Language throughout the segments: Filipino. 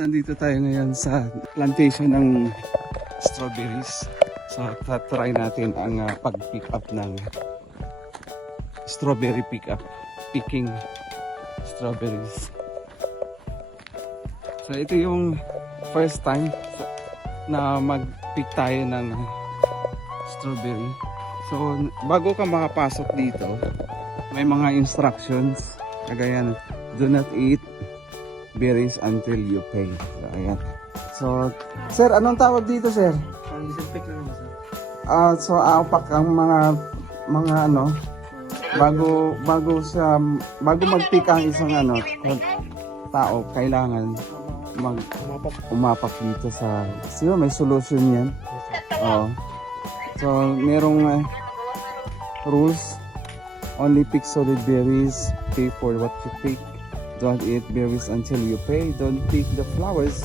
nandito tayo ngayon sa plantation ng strawberries. So, try natin ang pag-pick up ng strawberry picking strawberries. So, ito yung first time na mag-pick tayo ng strawberry. So, bago ka makapasok dito, may mga instructions. Kagaya, do not eat berries until you pay. So, ayan. So, sir, anong tawag dito, sir? Disinfect na naman, sir. So, aapak ang mga ano, bago mag-pick ang isang tao, kailangan umapak dito sa, sino may solution yan. Oh. So, merong rules. Only pick solid berries, pay for what you pick. Don't eat berries until you pay. Don't pick the flowers.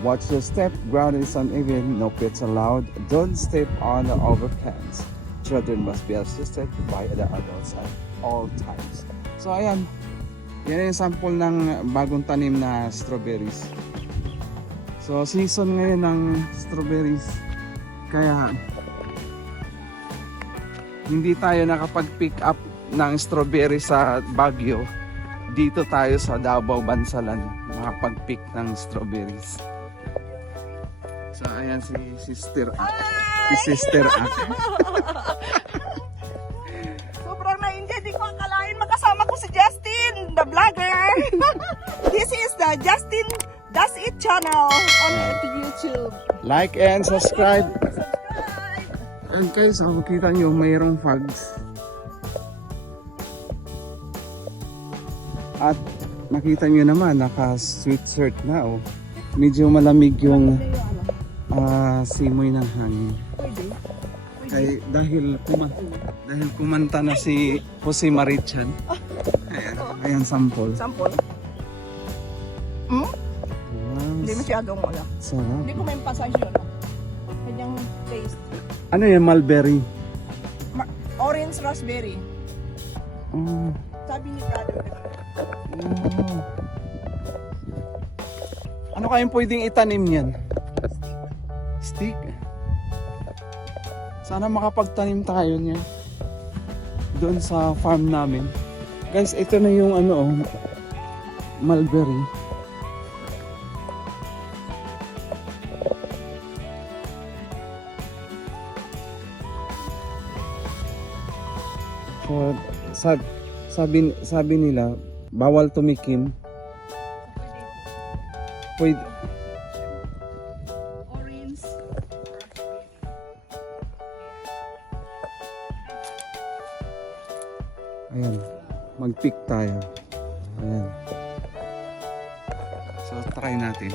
Watch your step. Ground is uneven. No pets allowed. Don't step on the overpass. Children must be assisted by the adults at all times. So ayan, yan yung sample ng bagong tanim na strawberries. So season ngayon ng strawberries, kaya hindi tayo nakapag-pick up ng strawberry sa Baguio. Dito tayo sa Davao Bansalan nakapag-pick ng strawberries. So ayan si Sister Ak. Si Sister Ak. Sobrang na-enjoy. Di ko akalain makasama ko si Justin, the vlogger. This is the Justin Does It channel on YouTube. Like and subscribe. Subscribe! And guys, makikita nyo mayroong fogs. At makita nyo naman, naka-sweatshirt na oh. Medyo malamig yung simoy ng hangin. Dahil kumanta na si Jose Marichan. Ayan sample. Sample? Hmm? Wow, Hindi masyadong wala. sarap. Hindi ko may passage yun. Kanyang taste. Ano yan, mulberry? Orange raspberry. Oh, Sabi ni brother. wow. Ano kayang pwedeng itanim yan? Stick. Sana makapagtanim tayo niya doon sa farm namin. Guys, ito na yung mulberry. So, sabi nila, bawal tumikim. Pwede. Orange. Ayan, mag-pick tayo. Ayan. So, try natin.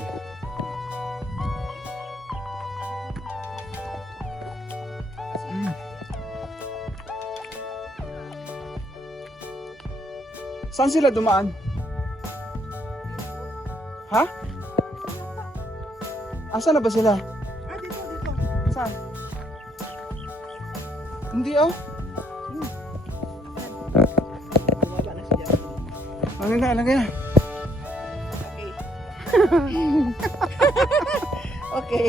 Saan sila dumaan? Ha? Asan na ba sila? Dito. Saan? Hindi oh. Bumaba na siya. Ano kaya? Okay. Okay.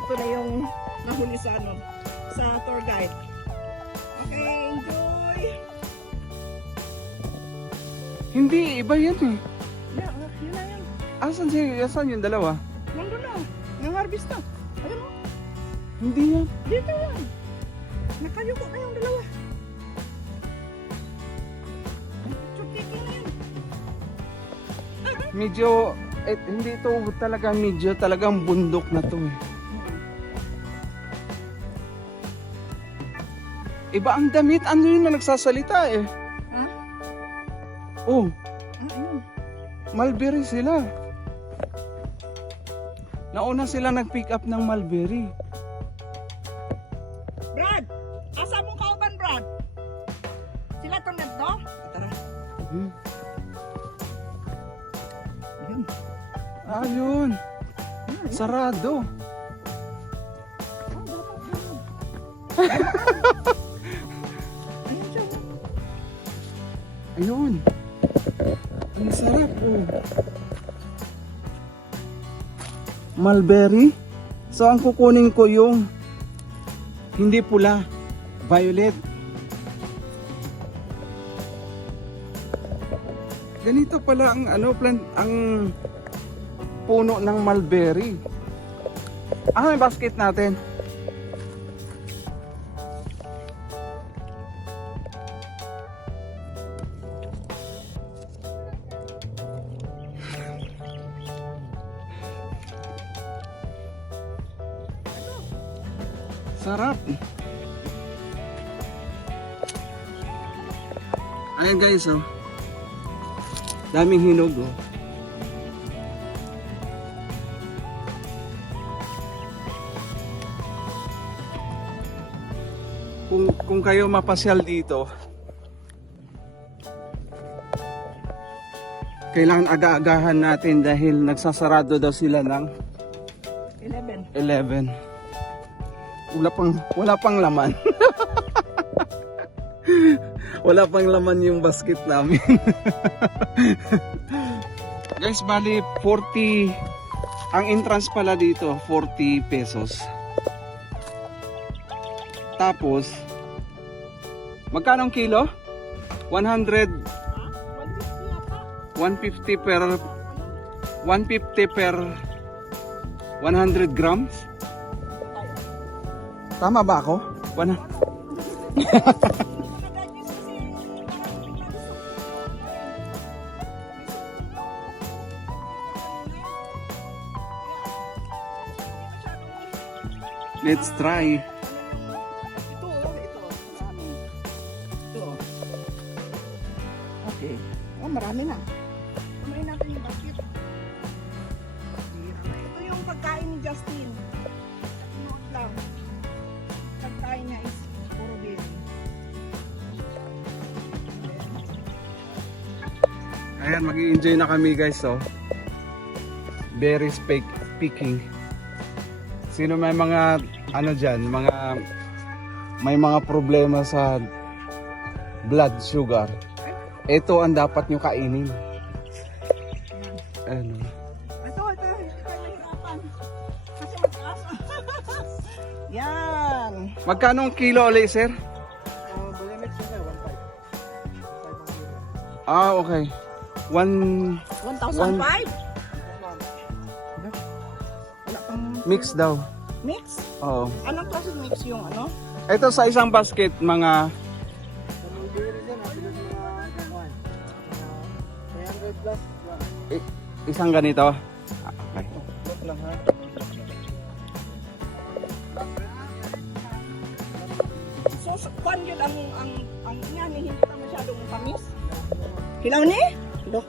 Ito na yung nahuli sa tour guide. Okay, enjoy. Hindi, iba yan eh. Yun na yan. Asan yung dalawa? Nandun na. Yung harvest na. Ayun o. Hindi yan. Dito yan. Nakayuko na yung dalawa. Chukiki na yan. Medyo, hindi ito talaga medyo talagang bundok na to eh. Iba ang damit, ano yun na nagsasalita eh. Ha? Oh, Ayun. mulberry sila. Nauna sila nag-pick up ng mulberry. Brad! Asa mong kauban, Brad? Sila itong ganito? Tara. Hmm. Ayun. Ayun. Sarado. Ayun siya. Ayun. Ang sarap oh. mulberry. So ang kukunin ko yung hindi pula, violet. Ganito pala ang ang puno ng mulberry. May basket natin. Sarap. Ayan guys, oh. Daming hinog, oh. Kung kayo mapasyal dito, kailangan aga-agahan natin dahil nagsasarado daw sila ng 11. Wala pang laman. Wala pang laman yung basket namin. Guys, bali 40 ang entrance pala dito, 40 pesos. Tapos magkano ang kilo? 100 150 per 100 grams. Tama ba ako? Let's try. Okay. Oh, marami na. Kumain natin yung basket. Ito yung pagkain ni Justin. Note lang. Pagkain niya is puro berry. Ayan, mag-i-enjoy na kami guys, oh. Berries picking. Sino may mga dyan, may mga problema sa blood sugar, ito ang dapat nyo kainin. Ano? Ito, hindi tayo mahirapan. Kasi mataas. Yan. Magkano ang kilo ulit, sir? Okay. 1,005? Wala pang Mix daw. mix? Oo. Anong klaseng mix yung ano? Ito sa isang basket, mga 300 plus. isang ganito. Okay. So, kwan yun ang yan, hindi pa masyadong tamis. Hilaw ni? Dok.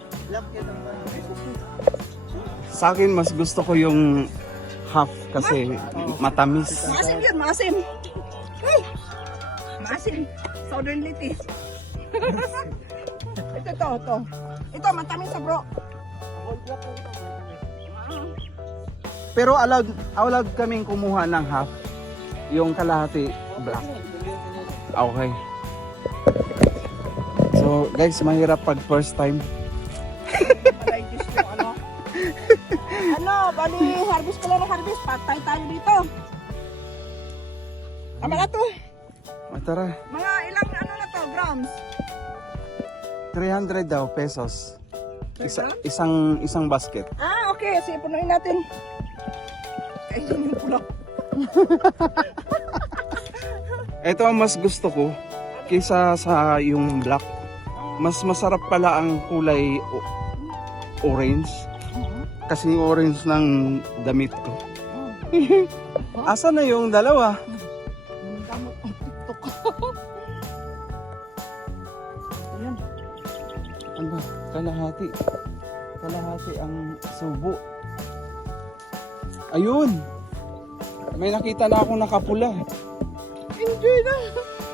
Sa akin, mas gusto ko yung half kasi matamis. Maasim yun, maasim. Ay, maasim. Southern Liti. Ito. Ito, matamis sa bro. Pero allowed kaming kumuha ng half. Yung kalahati black. Okay. So guys, mahirap pag first time. Malay-gis yung ano. Bali, harvest ko lang ng harvest. Patay tayo dito. Tama na to. Tara, Mga ilang na to, grams? 300 daw pesos. Isang basket. Okay. Sige, punuin natin. Ay, yun yung pula. Ito ang mas gusto ko kaysa sa yung black. Mas masarap pala ang kulay orange. Kasi yung orange ng damit ko. Asa na yung dalawa? Yung gamot ang TikTok. Ayan. Ano ba? Kalahati. Kalahati ang subo. Ayun! May nakita na akong nakapula. Enjoy na.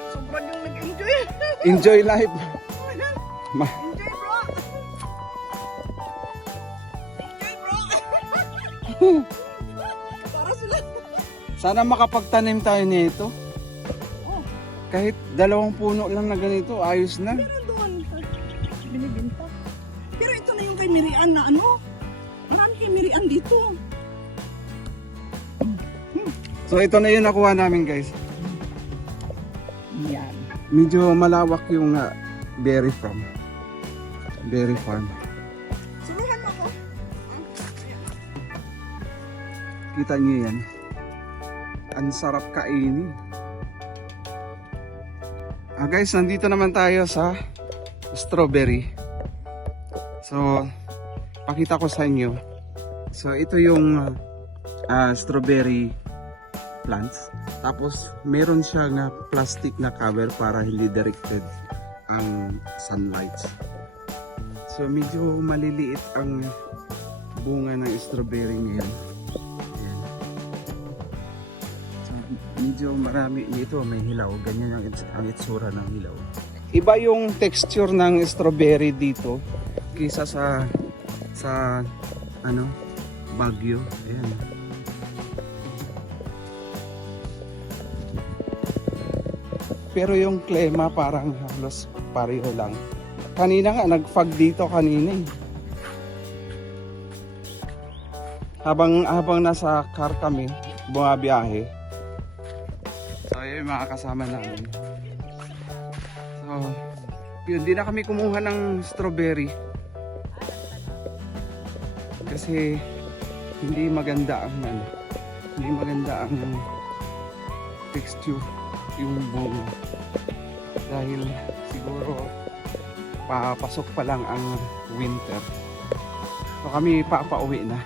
Sobrang yung nag-enjoy. Enjoy life. Enjoy, bro. Enjoy, bro. Para sila. Sana makapagtanim tayo nito. Oh, Kahit 2 puno lang na ganito, ayos na. meron doon. Binibinta. Pero ito na yung kay Miriam na ano. Marami kay Miriam dito. So ito na yung nakuha namin guys. Yan. Medyo malawak yung berry farm. Berry farm. Suruhan mo ko. Kita nyo yan. Ang sarap kainin. Guys, nandito naman tayo sa strawberry. So, pakita ko sa inyo. So, ito yung strawberry plants. Tapos, meron siyang plastic na cover para hindi directed ang sunlight. So, medyo maliliit ang bunga ng strawberry ngayon. Ayan. So, medyo marami dito, may hilaw. Ganyan ang itsura ng hilaw. Iba yung texture ng strawberry dito kaysa sa Baguio. Ayan. Pero yung klema parang halos pareho lang. Kanina nga, nag-fog dito kanina eh. Habang nasa car kami, bumabiyahe. So, yun yung mga kasama namin. So, yun, di na kami kumuha ng strawberry. Kasi, hindi maganda ang texture yung bunga. Dahil siguro, papasok pa lang ang winter. So kami pauwi na.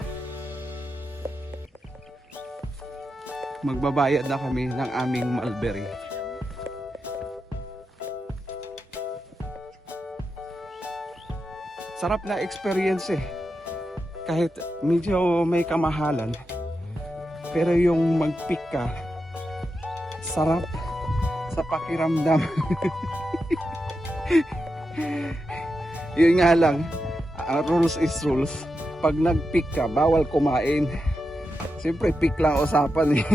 Magbabayad na kami ng aming mulberry. Sarap na experience eh. Kahit medyo may kamahalan. Pero yung mag-pick ka, sarap sa pakiramdam. Yun nga lang, rules is rules. Pag nag-pick ka, bawal kumain. Siyempre, pick lang usapan eh.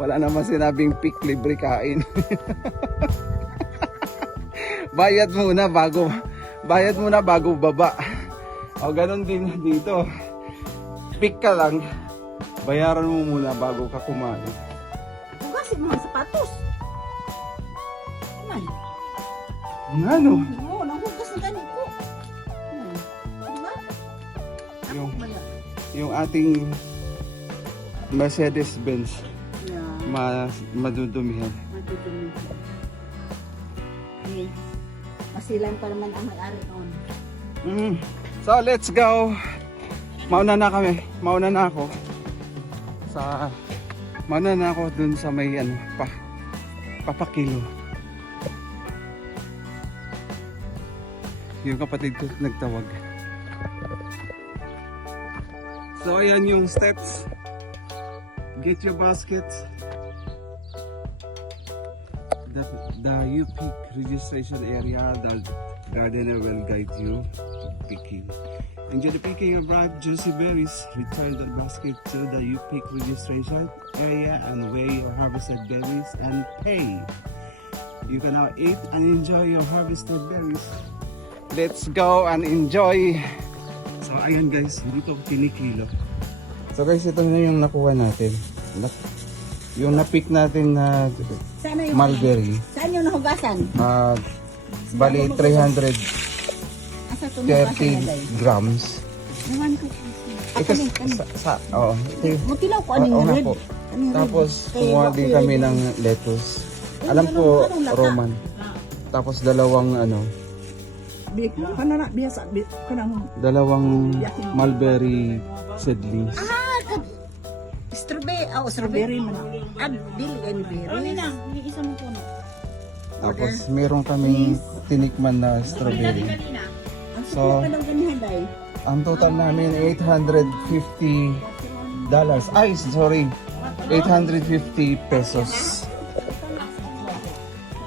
Wala naman sinabing pick, libre kain. Bayad muna bago baba. O ganun din dito. Pick ka lang, bayaran mo muna bago ka kumain. Hugasin mo ang sapatos. Ay. Ano? Oo, nanghugas na ganit ko. Diba? Yung ating Mercedes-Benz Yeah. madudumihan. Matutumi. Okay. Masilan pa naman ang may-ari noon. So let's go. Mauna na ako dun sa may papakilo. Yung kapatid ko nagtawag. So ayan yung steps. Get your baskets. The UP registration area, the gardener will guide you to picking. Enjoy the picking of ripe juicy berries. Return the basket to the UP registration area and weigh your harvested berries and pay. You can now eat and enjoy your harvested berries. Let's go and enjoy. So ayan guys, dito kinikilo. So guys, ito na yung nakuha natin. Yung na-pick natin na Sana yung mulberry. Saan yung nahugasan? Bali 330 Asa tumugasan na grams. Naman ko. Ito oo. Mutilaw ko ano yung red. Po. Tapos kumuha din kami ng lettuce. Alam ko Roman. Tapos dalawang Kanana biasa kanang dalawang mulberry seedlings. Strawberry man. Dili any berry. Ni isa mo puno. Tapos meron kaming tinikman na strawberry. So, ang total namin $850. Ay, sorry. 850 pesos.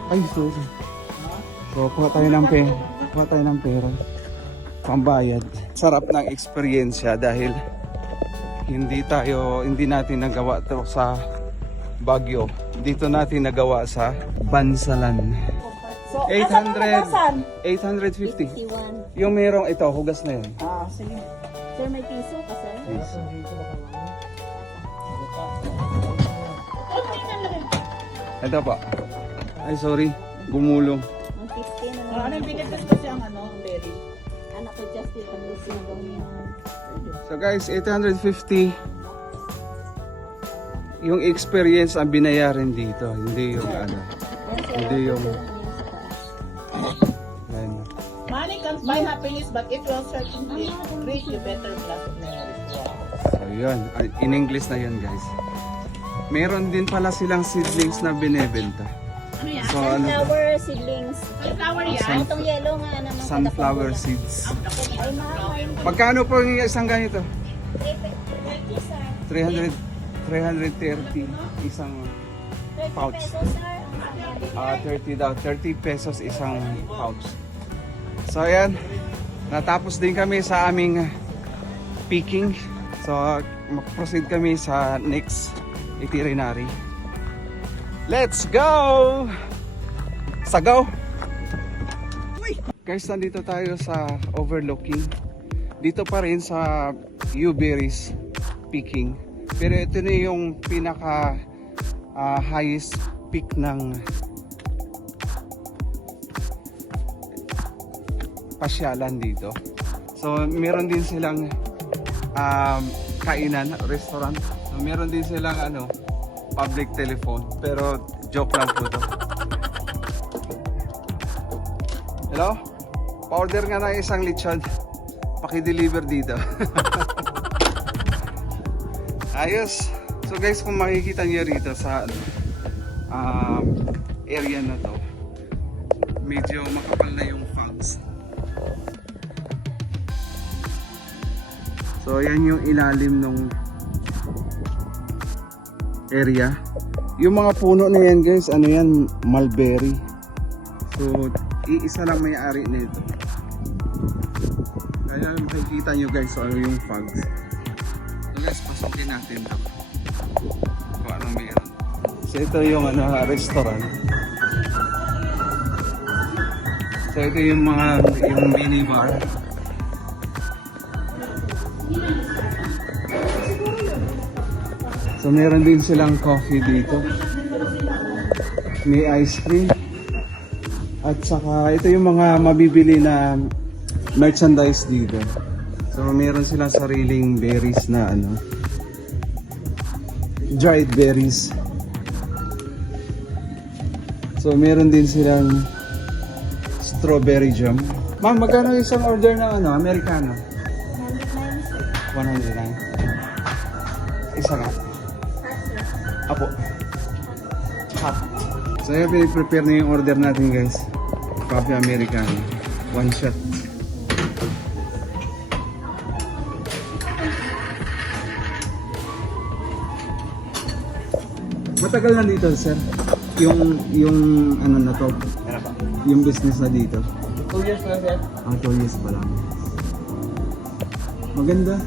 Ay, sorry. So, kuha tayo ng pera. Pambayad. Sarap ng experience dahil hindi natin nagawa to sa Baguio. Dito natin nagawa sa Bansalan. So, 850. 51. Yung merong ito, hugas na yan. Sige. Sir, may piso ka, sir? Yes. Ito po. Ay, sorry. Gumulong. Ang 15 na Ano lang. yung binigkas kasi ang berry? Anak ko Justin, ang lusibo niya. So guys, 850 yung experience ang binayaran dito, hindi yung ano. Hindi yung yan. Money can't buy happiness, but if you are searching to create you better class of memories. So yun, in English na yun guys. Meron din pala silang seedlings na binebenta. Ano yan? So ano, Sunflower seedlings. Flower yan? Sun- Itong yellow nga naman. sunflower seeds. Ay, mahal. Magkano po yung isang ganito? 30 sir. 330 isang 30 pouch. pesos sir. Ang 30 daw, 30 pesos isang pouch. So ayan, natapos din kami sa aming picking. So mag-proceed kami sa next itinerary. Let's go! Sagaw! Guys, nandito tayo sa overlooking. Dito pa rin sa Uberries picking. Pero ito na yung pinaka highest peak ng pasyalan dito. So meron din silang kainan, restaurant. So, meron din silang public telephone. Pero joke lang po to. Hello? Pa-order nga na isang lechon. Paki-deliver dito. Ayos. So guys, kung makikita niyo rito sa area na to, medyo makapal na yung fogs. So yan yung ilalim ng area. Yung mga puno na yan guys, ano yan, mulberry. So iisa lang may-ari nito. Kaya makikita nyo guys so, ano yung fogs. So guys, pasukin natin ito. Kung anong meron. So ito yung restaurant. So ito yung yung mini bar. So meron din silang coffee dito. May ice cream. At saka ito yung mga mabibili na merchandise dito. So meron silang sariling berries na dried berries. So meron din silang strawberry jam. Ma'am, magkano isang order na Americano? 109. Isa nga. Apo. Hot. So ayan, prepare na yung order natin guys. Coffee Americano. One shot. Matagal na dito, sir. Yung na to. Yung business na dito. 2 years na sir. 2 years pa lang. Maganda.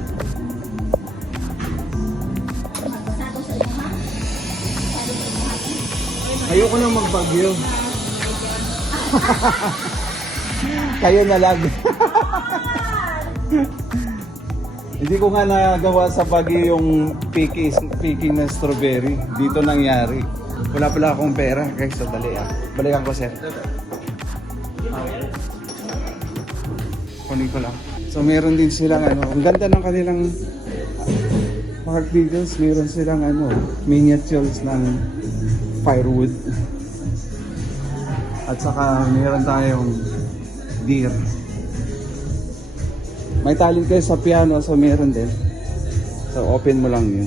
Ayoko nang magbagyo. Kayo na lang. Hindi ko nga nagawa sa Baguio yung picking ng strawberry. Dito nangyari. Wala pala akong pera. Guys, so dali balikan ko, sir. Kunin ko lang. So meron din silang ang ganda ng kanilang park dito. Meron silang miniatures ng firewood. At saka meron tayong deer. May talent kayo sa piano, so meron din. So open mo lang yun.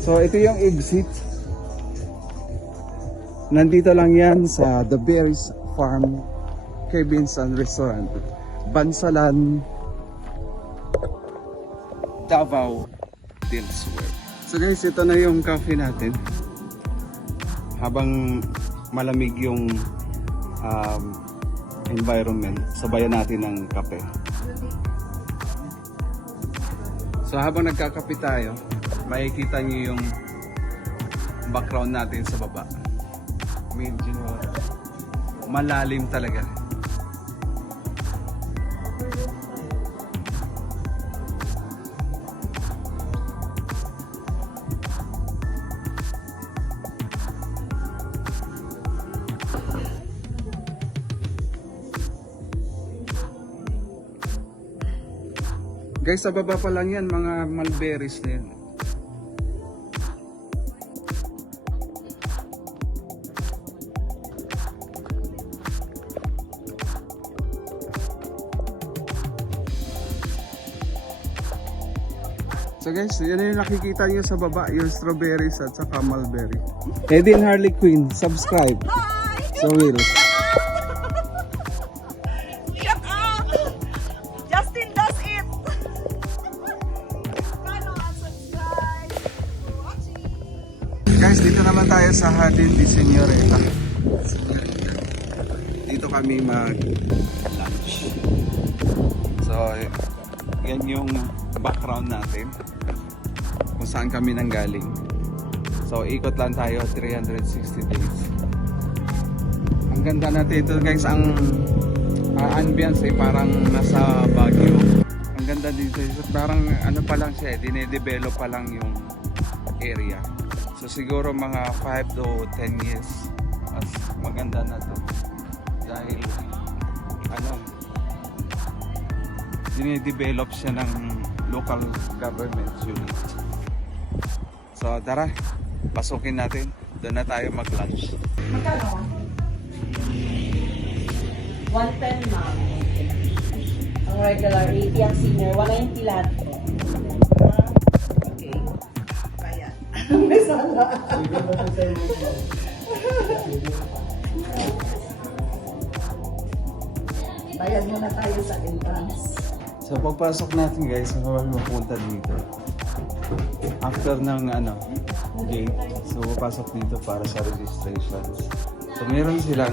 So ito yung exit. Nandito lang yan sa The Berries Farm Cabins and Restaurant, Bansalan, Davao del Sur. So guys, ito na yung cafe natin. Habang malamig yung environment, sabayan natin ng kape. So habang nagkakape tayo, makikita nyo yung background natin sa baba. Medyo malalim talaga. Guys, sa baba pa lang yan, mga mulberries na yan. So guys, yan yung nakikita nyo sa baba, yung strawberries at saka mulberry. Eddie and Harley Quinn, subscribe. Hi! So will. Shut up! Justin does it! Follow and subscribe for watching! Guys, dito naman tayo sa Jardin de Señorita. Dito kami mag-lunch. So, yan yung background natin. Kung saan kami nanggaling. So, ikot lang tayo 360 days. Ang ganda natin ito guys, ang ambience ay parang nasa Baguio. Ang ganda dito, parang ano pa lang siya, dinedevelop pa lang yung area. So siguro mga 5 to 10 years mas maganda na to. Dahil ano, dinedevelop siya ng local government unit. So tara, pasukin natin. Doon na tayo mag-lunch. Magkano? 110 ma'am. Ang regular 80, ang senior 190 lahat po. Okay. Bayan. Bayad muna tayo sa entrance. So pagpasok natin guys, kung kami mapunta dito. After ng gate, so papasok dito para sa registrations. So meron silang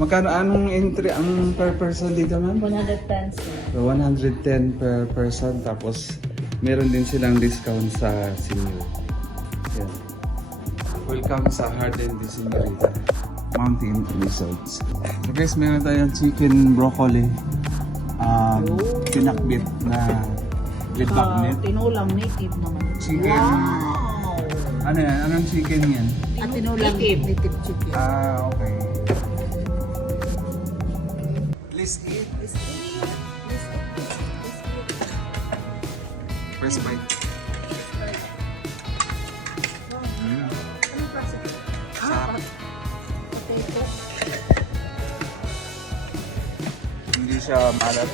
magkano anong entry ang per person dito ma'am? 110 sir. So 110 per person, tapos meron din silang discount sa senior. Yan. Welcome sa Jardin de Señorita Mountain Resorts. So guys, meron tayong chicken broccoli, pinakbit na with bagnet. Tinulang native naman. Chicken, Wow! ano yan? Anong chicken yan? At tinulang native chicken. Okay. Let's eat. First bite. Sarap. Hindi siya malat.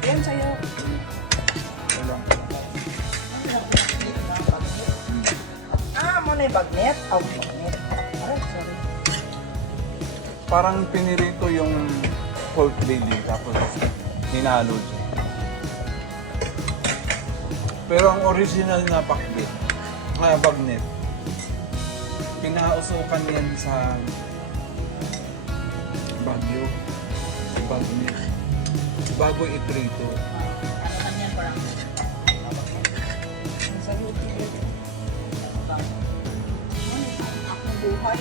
Yan sa'yo. Wala. Muna yung bagnet. Bagnet. Sorry. Parang pinirito yung pork belly tapos hinalo siya. Pero ang original na pakbit, bagnet, pinausukan yan sa Baguio. Sa bagnet. Bago iprito. Buhay.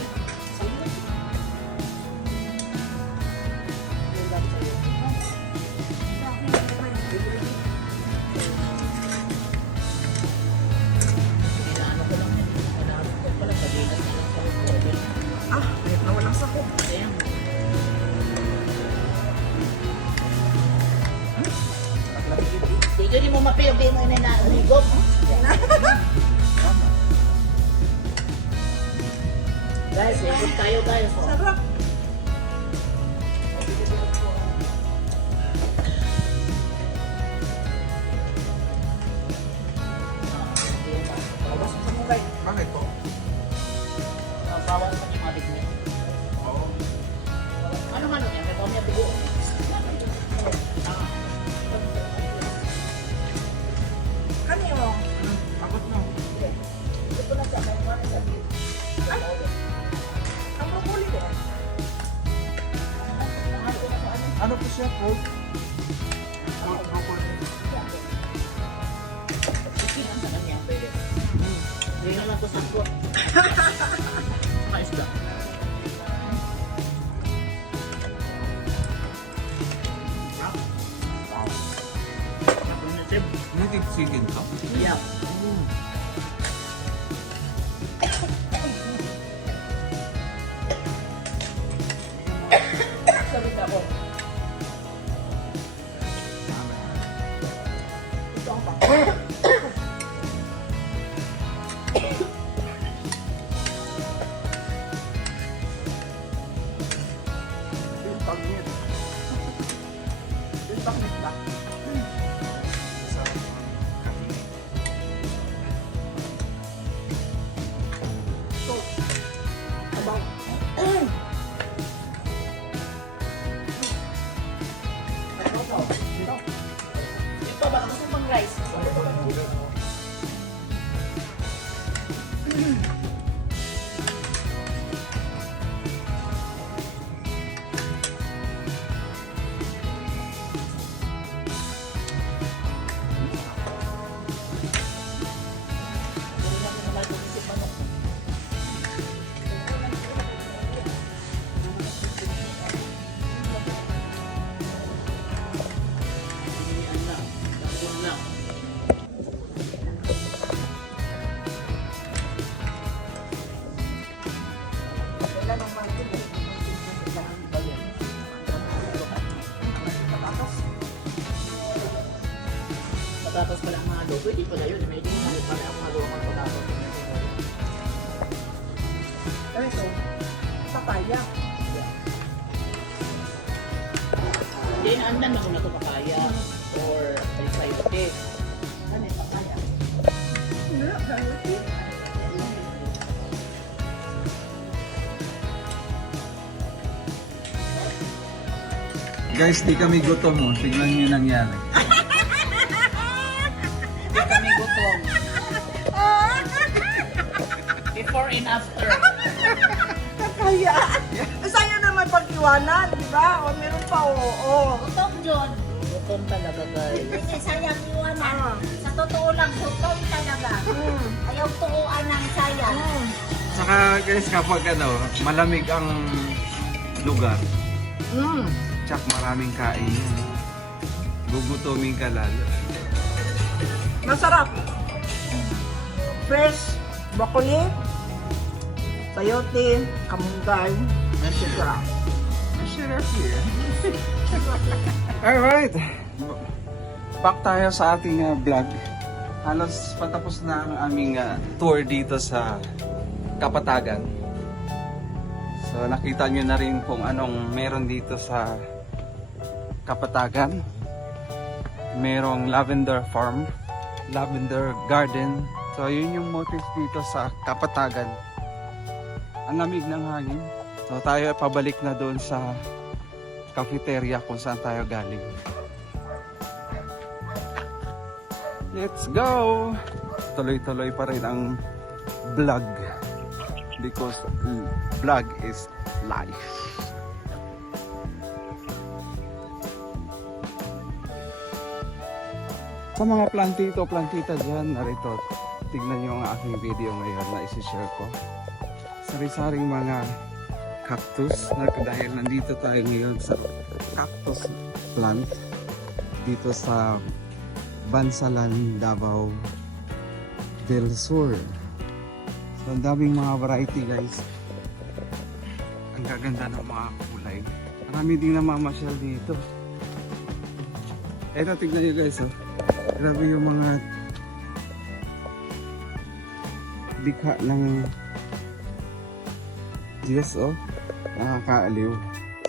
Nawalang sakop. Dito di mo mapilbi mo na nalihigop. Guys, ikot tayo guys. Sarap. Bakit po? Bawal sa yung matik niya. Oo. Ano man yan? May kanya dugo. Kanyo. Abot mo. Ito na siya. May mga sabi. Ay! Ang broccoli ko. Ano po siya? Pork? Pork broccoli. Sige lang sa kanya. Hindi naman ko sakot. Maisda. Native chicken to? Yeah. patatas pala ang malo, pwede pala yun. Medyo mahalo pala ang malo ang patatas. Pero ito, papaya. Hindi, andan ako na ito papaya. Or ay sayote. Ano yung papaya? Wala, sayote. Guys, di kami gutom mo. Tignan nyo nangyari. Hindi kami gutom. Before and after. Kaya. Sa'yo naman pag-iwanan, di ba? O meron pa, oo. Gutom, John. Gutom talaga guys. Hindi sayang iwanan. Sa totoo lang, gutom talaga. Ayaw tuuan ng sayang. Saka guys, kapag malamig ang lugar, tsak maraming kain yan. Gugutomin ka lalo. Masarap. Fresh, broccoli, sayote, kamunggay, etc. Masarap yan. Alright. Back tayo sa ating vlog. Halos patapos na ang aming tour dito sa Kapatagan. So nakita nyo na rin kung anong meron dito sa Kapatagan. Merong lavender farm, lavender garden. So yun yung motif dito sa Kapatagan. Ang lamig ng hangin. So tayo pabalik na doon sa cafeteria kung saan tayo galing. Let's go! Tuloy-tuloy pa rin ang vlog because vlog is life. Sa mga plantita dyan, narito, tignan nyo ang aking video ngayon na isi-share ko. Sari-saring mga cactus, dahil nandito tayo ngayon sa cactus plant dito sa Bansalan, Davao del Sur. So, ang daming mga variety guys. Ang gaganda ng mga kulay. Marami din namamasyal dito. Eto, tignan nyo guys, oh. Grabe yung mga dikha ng Diyos, oh. Nakakaaliw.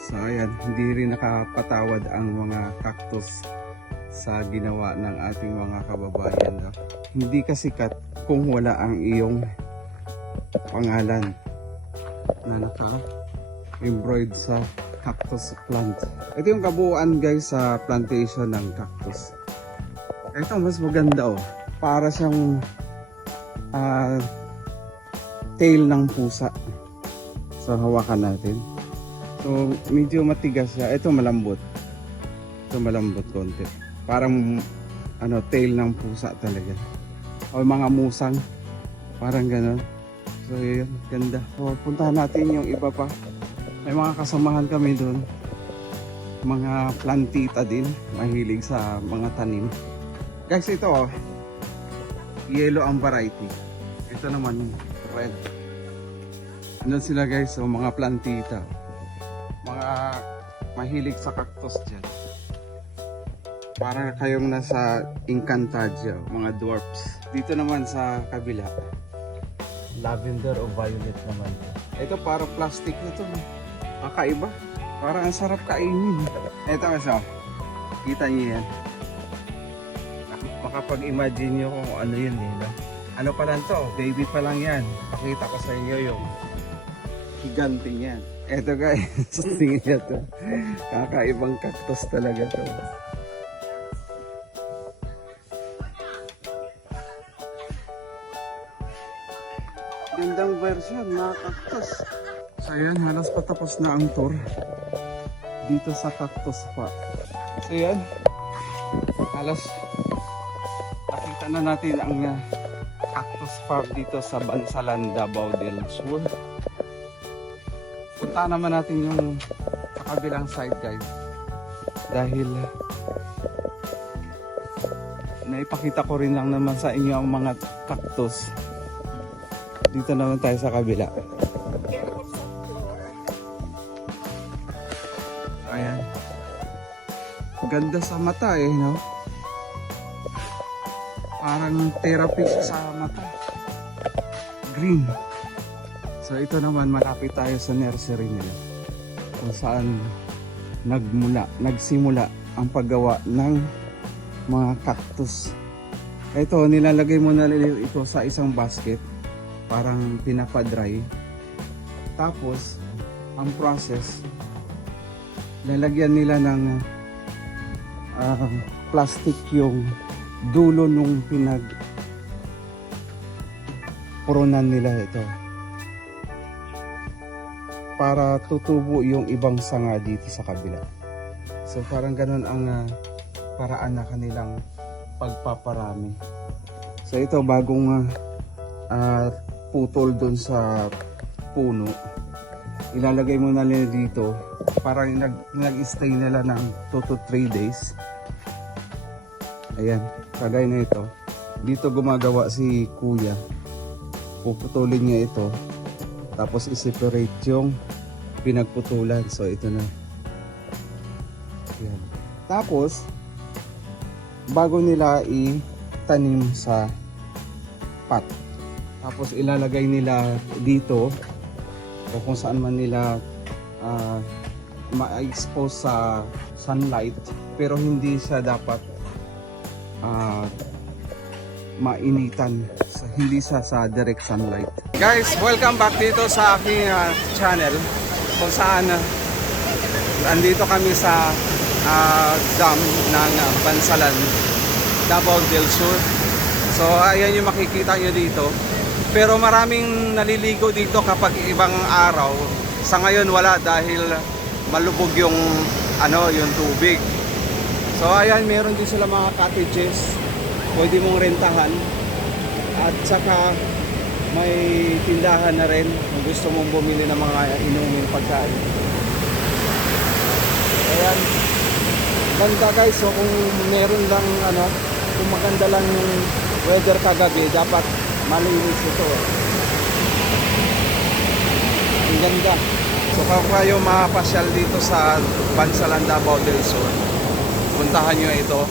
So ayan, hindi rin nakapatawad ang mga cactus sa ginawa ng ating mga kababayan, no? Hindi ka sikat kung wala ang iyong pangalan na naka-embroid sa cactus plant. Ito yung kabuuan guys sa plantation ng cactus. Ito mas maganda, oh. Para siyang tail ng pusa. So hawakan natin. So medyo matigas siya. Ito malambot. Ito malambot konti. Parang tail ng pusa talaga. O mga musang. Parang gano'n. So yun, ganda. So puntahan natin yung iba pa. May mga kasamahan kami doon. Mga plantita din. Mahilig sa mga tanim. Guys, ito, oh. Yellow ang variety. Ito naman red. Ano sila guys, so mga plantita. Mga mahilig sa cactus dyan. Para kayong nasa Encantadia, mga dwarfs. Dito naman sa kabila, lavender o violet naman. Ito para plastic na to. Kakaiba. Parang ang sarap kainin. Ito kasi, kita niyo yan. Makapag-imagine nyo kung ano yun, no? Ano pa lang to? Baby pa lang yan. Pakita ko sa inyo yung higante niyan. Eto guys, tingin nyo to. Kakaibang cactus talaga to. Gandang version na cactus. So yan, halos patapos na ang tour dito sa cactus pa. So yan, halos nakita na natin ang cactus farm dito sa Bansalan, Davao del Sur. Punta naman natin yung sa kabilang side guys, dahil naipakita ko rin lang naman sa inyo ang mga cactus. Dito naman tayo sa kabila. Ayan, ganda sa mata, no? Parang therapy siya sa mata. Green. So ito naman, malapit tayo sa nursery nila. Kung saan nagsimula ang paggawa ng mga cactus. Ito, nilalagay mo na ito sa isang basket. Parang pinapadry. Tapos, ang process, lalagyan nila ng plastic yung dulo nung purunan nila ito. Para tutubo yung ibang sanga dito sa kabila. So parang ganun ang paraan na kanilang pagpaparami. So ito bagong putol dun sa puno. Ilalagay mo na nila dito. Parang nag-stay nila ng 2 to 3 days. Ayan, kagaya na ito. Dito gumagawa si kuya. Puputulin niya ito. Tapos i-separate yung pinagputulan. So ito na. Ayan. Tapos, bago nila itanim sa pot. Tapos ilalagay nila dito o kung saan man nila ma-expose sa sunlight, pero hindi siya dapat mainitan, hindi sa direct sunlight. Guys, welcome back dito sa aking channel kung saan andito kami sa dam ng Bansalan, Davao del Sur. So ayan yung makikita nyo dito. Pero maraming naliligo dito kapag ibang araw. Sa ngayon wala dahil malubog yung yung tubig. So ayan, meron din sila mga cottages. Pwede mong rentahan. At saka may tindahan na rin kung gusto mong bumili ng mga inuming pagkain. Ayan. Ganda guys. So kung meron lang kung maganda lang yung weather kagabi, dapat malinis ito. Ang ganda. So kung kayo mapasyal dito sa Bansalan, Davao del Sur, puntahan nyo ito.